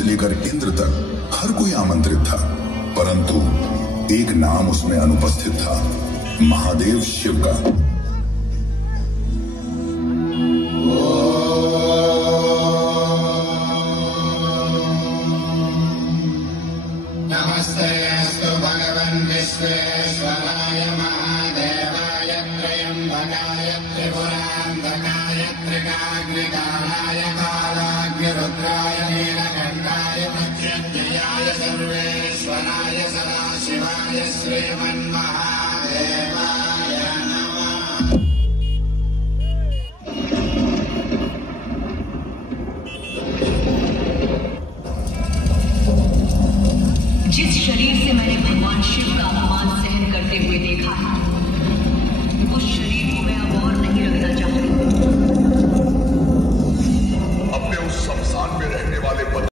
से लेकर इंद्र तक हर कोई आमंत्रित था, परंतु एक नाम उसमें अनुपस्थित था, महादेव शिव का। नमस्तेऽस्तु भगवन् विश्वेश्वराय महादेवाय त्र्यम्बकाय त्रिपुरान्तकाय त्रिकाग्निकालाय कालाग्निरुद्राय नीलकण्ठाय मृत्युञ्जयाय सर्वेश्वराय सदाशिवाय श्रीमन्महादेवाय नमः। जिस शरीर से मैंने भगवान शिव का अपमान सहन करते हुए देखा है, उस शरीर